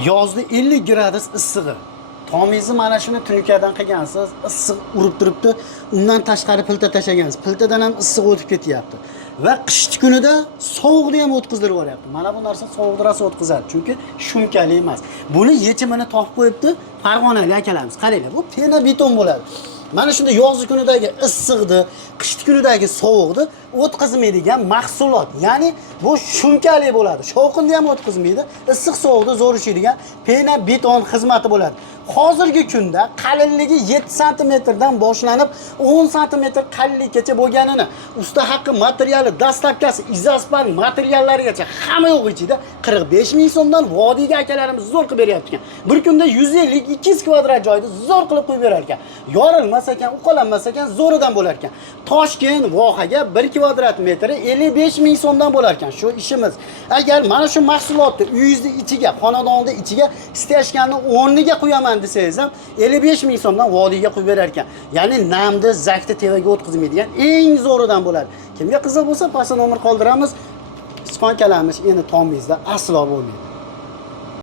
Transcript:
Yozda 50 gradus issig'i. Tomingizni mana shuni tunukadan qilgansiz, issiq urib turibdi. Undan tashqari pilta tashagansiz. Piltadan ham issiq o'tib ketyapti. Va qishki kunida sovuqni ham o'tkazdirib yuboryapti. Mana bu narsa sovuqni rosa o'tkazadi, chunki shumkali emas. Buni yechimini topib qo'yibdi Farg'onalik akalarimiz. Qaranglar, bu pena beton bo'ladi. Mana shunda yozgi kunidagi issiqni, qishki kunidagi sovuqni o'tkazmaydigan mahsulot. Ya'ni bu shumkali bo'ladi. Shovqinni ham o'tkazmaydi, issiq sovuqni zo'r ushlaydigan pena beton xizmati bo'ladi. Hozirgi kunda qalinligi 7 sm dan boshlanib 10 sm qalinlikgacha bo'lganini, usta haqqi materiali, dastlabkasi izospan materiallarigacha hamma yo'q ichida 45 ming so'mdan vodiyga akalarimiz zo'r qilib beryapti ekan. Bir kunda 150-200 kvadrat joyda zo'r qilib qo'yib berar ekan. Yorilmas ekan, uqalanmas ekan, zo'ridan bo'lar ekan. Toshkent vohaga 1 kvadrat metri 55 ming so'mdan bo'lar ekan. Shu ishimiz. Agar mana shu mahsulotni uyingizni ichiga, xonadonning ichiga steshkanni o'rniga qo'yaman desangiz ham 55 ming so'mdan vodiyga qo'yib berar ekan. Ya'ni namni, zakni tevaga o'tkazmaydigan eng zo'ridan bo'ladi. Kimga qiziq bo'lsa, pastda nomer qoldiramiz. Ispan kalamiz endi tomingizda aslo bo'lmaydi.